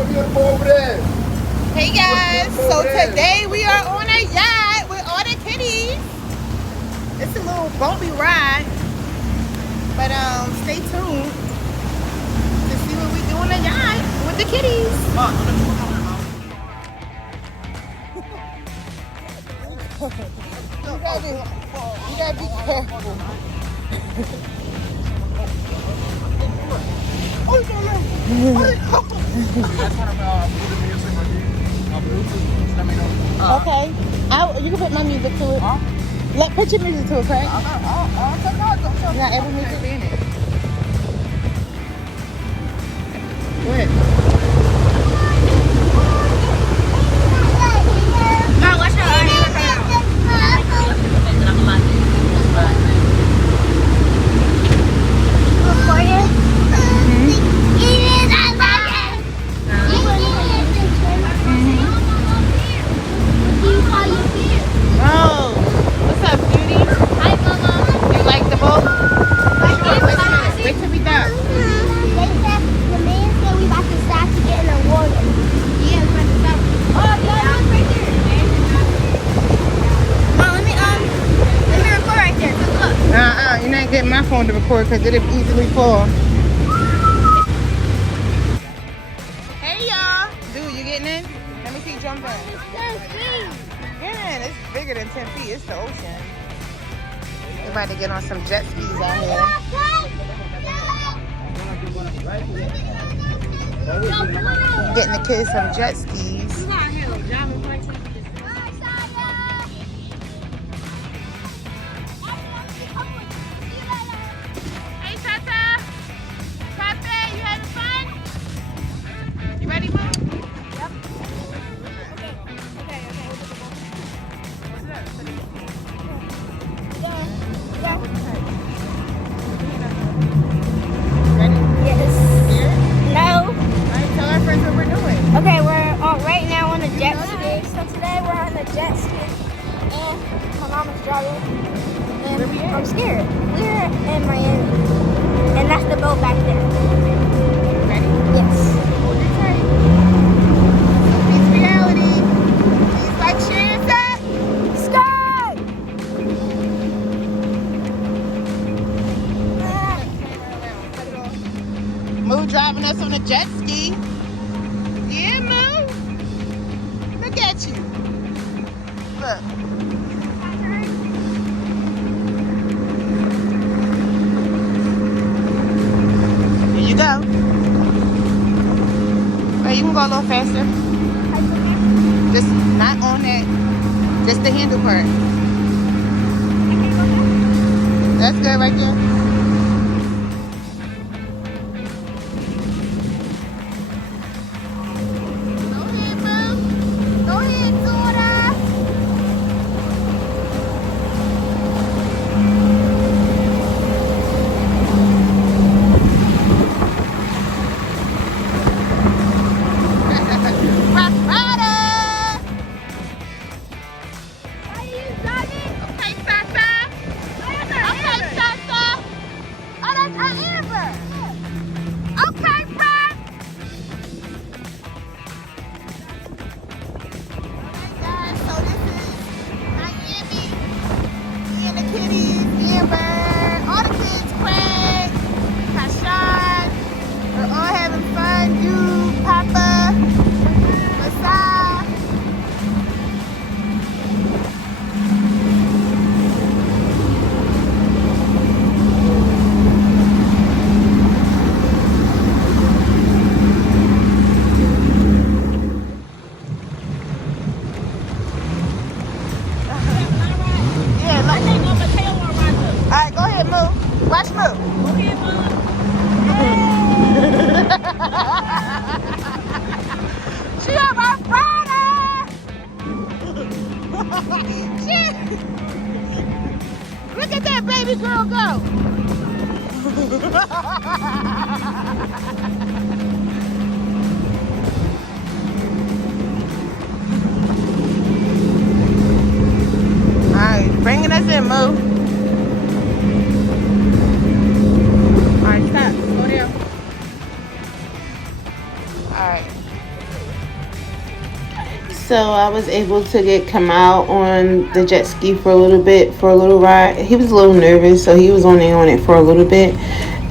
Hey guys, so today we are on a yacht with all the kitties. It's a little bumpy ride, but stay tuned to see what we do on the yacht with the kitties. You gotta be careful. Okay. You can put my music to it. Put your music to it, Craig. Not every music in it. Go ahead. No, watch out. Oh, what's up, beauty? Hi, Mama. You like the boat? Wait till we dock. They said the man said we about to stop to get in the water. Yeah, we about to stop. Oh, yeah, look right there. Mom, let me record right there. Look. You're not getting my phone to record because it'll easily fall. Hey, y'all. Dude, you getting in? Let me see you jump in. Yeah, it's bigger than 10 feet. It's the ocean. We're about to get on some jet skis out here. Getting the kids some jet skis. Hey, Tata. Tata, you having fun? You ready, Mom? Yep. Okay. What's up? Ready? Yes. Here? No. Alright, tell our friends what we're doing. Okay, we're right now on a jet ski. So today we're on a jet ski, and my mom is driving. And Where we at? I'm scared. We're in Miami, and that's the boat back there. Ready? Yes. Hold your tight. Sophie's reality. Please like, share, and sub. Sky! Moo driving us on a jet ski. Yeah, Moo. Look at you. Look. Here you go. Well, you can go a little faster. Just not on that. Just the handle part. That's good right there. Watch Moo. Okay, Mom. She on my Friday. Look at that baby girl go. Alright, bringing us in, Moo. Alright, stop. Slow down. Alright. So I was able to get Kamal on the jet ski for a little bit, for a little ride. He was a little nervous, so he was only on it for a little bit.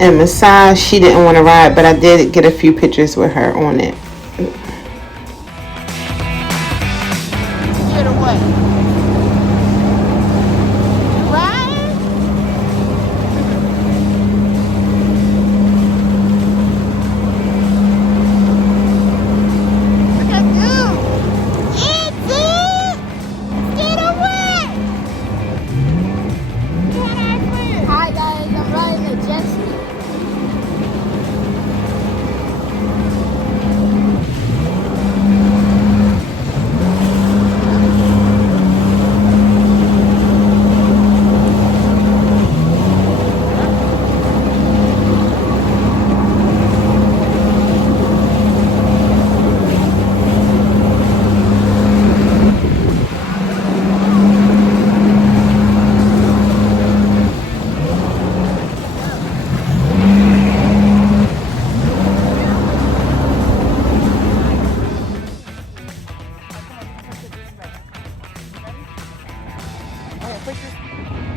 And Masai, she didn't want to ride, but I did get a few pictures with her on it. Scared of what? Ride? Look at you. Hi guys, I'm riding a jet ski.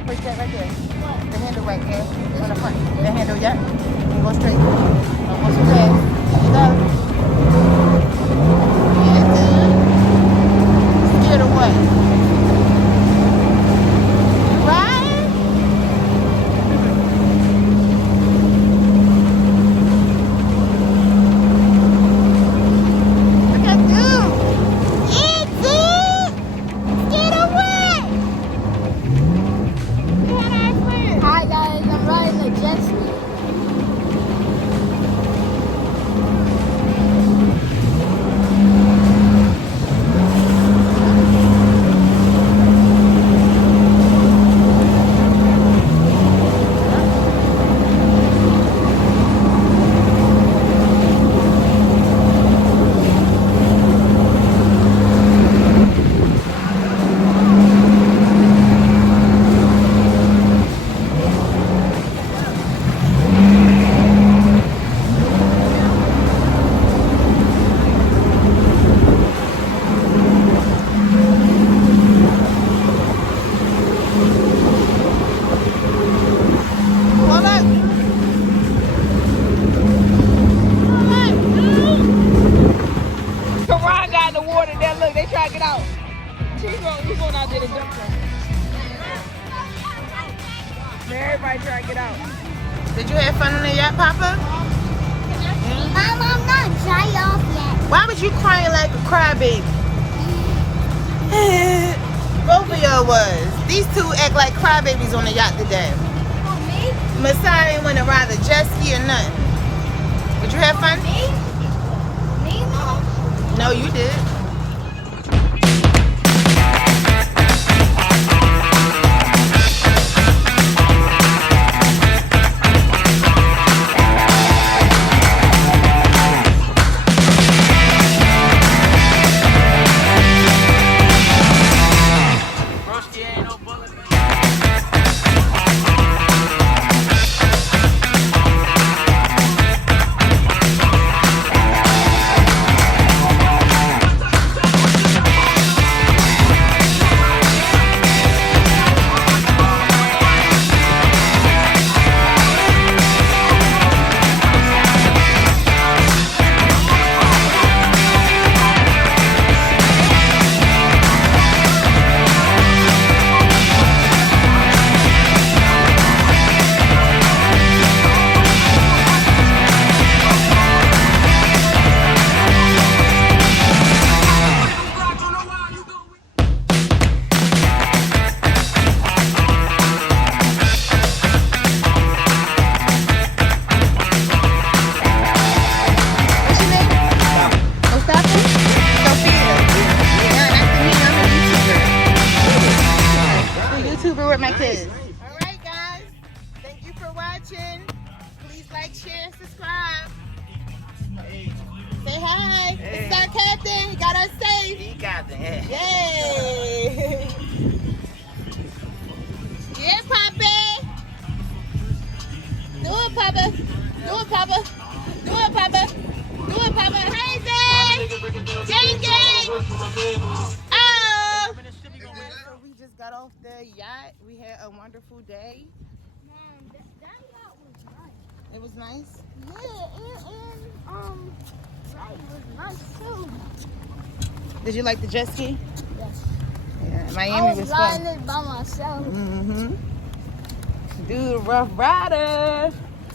Push that right there. The handle right there. On the front. The handle, yeah. And go straight. Don't go so fast. There you go. Yeah, good. Scared of what? Right? Look at you. Hi guys, I'm riding a jet ski. Everybody try to get out. Did you have fun on the yacht, Papa? Mom, I'm not dry off yet. Why was you crying like a crybaby? Both of y'all was. These two act like crybabies on the yacht today. Oh, me? Masai didn't want to ride the jet ski or nothing. Did you have fun? Me? Me, Mom? No, you did. With my kids. Alright guys, thank you for watching. Please like, share, and subscribe. Say hi. Hey. It's our captain. He got us safe. He got the head. Yay. Yeah, Papa. Do it, Papa. Do it, Papa. Do it, Papa. Do it, Papa. Hey, Zay. Gang, gang. got off the yacht. We had a wonderful day. Mom, that yacht was nice. It was nice. Yeah, and right, it was nice too. Did you like the jet ski? Yes. Yeah, I Miami was was fun. riding it by myself. Dude, rough rider.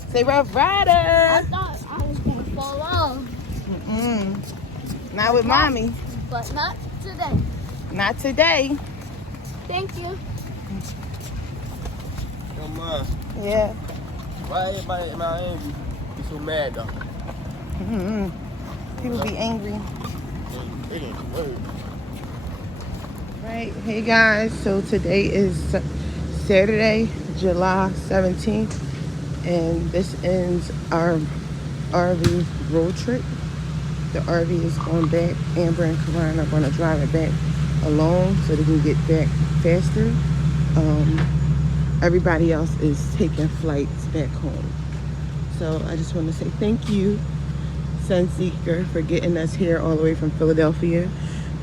Say rough I rider. thought I was gonna fall off. Not with mommy. But not today. Not today. Thank you. Come on. Yeah. Why everybody in Miami be so mad though? People be angry. They didn't work. Right. Hey guys. So today is Saturday, July 17th. And this ends our RV road trip. The RV is going back. Amber and Karan are going to drive it back alone so they can get back faster. Everybody else is taking flights back home. So I just want to say thank you, Sunseeker, for getting us here all the way from Philadelphia,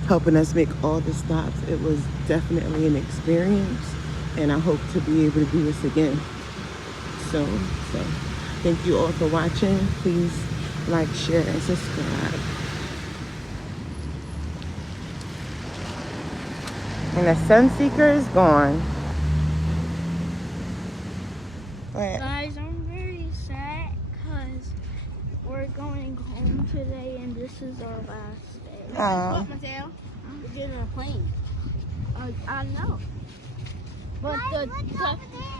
helping us make all the stops. It was definitely an experience, and I hope to be able to do this again. So thank you all for watching. Please like, share, and subscribe. And the Sunseeker is gone. Guys, I'm very sad because we're going home today and this is our last day. Oh. Mateo? We're getting a plane. I know. But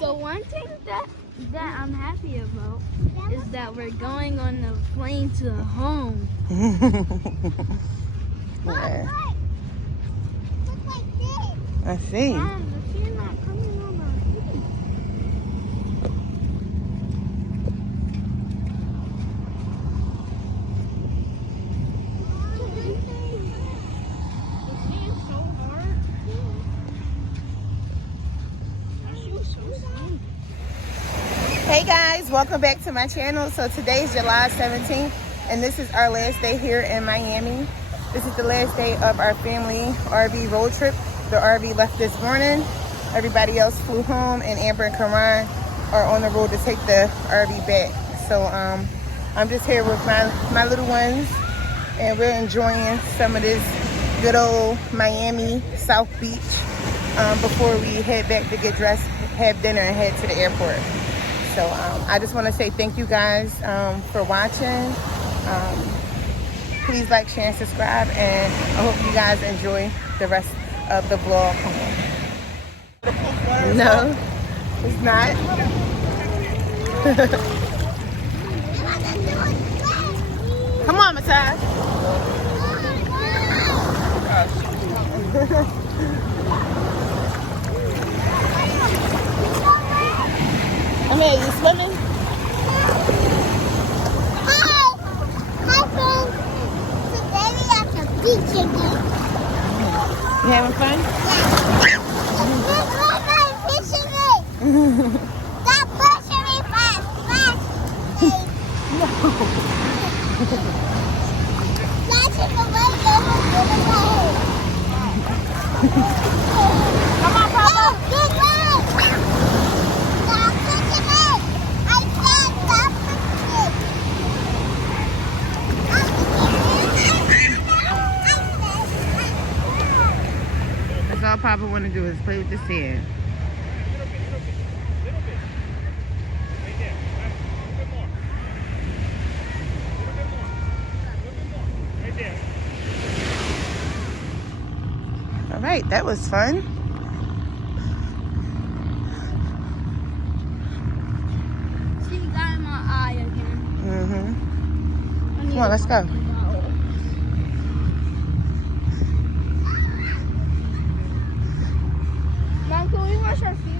the one thing that I'm happy about is that we're going on the plane to home. Yeah. I see. Mom, the kid's not coming on our feet. The sea is so hard. That shoe is so smooth. Hey guys, welcome back to my channel. So today's July 17th and this is our last day here in Miami. This is the last day of our family RV road trip. The RV left this morning. Everybody else flew home and Amber and Karan are on the road to take the RV back. So I'm just here with my little ones and we're enjoying some of this good old Miami South Beach before we head back to get dressed, have dinner, and head to the airport. So I just want to say thank you guys for watching. Please like, share, and subscribe, and I hope you guys enjoy the rest of the vlog. No, it's not. Come on, Matai. I mean, are you swimming? Hi folks. Today we at the beach again. You having fun? Yeah. Fishing me. Stop pushing me fast. Flashing away, come on, Papa. Good luck. Stop pushing me. I said stop pushing me. That's all Papa want to do is play with the sand. All right, that was fun. See, got in my eye again. Come on, let's go. Mom, can we wash our feet?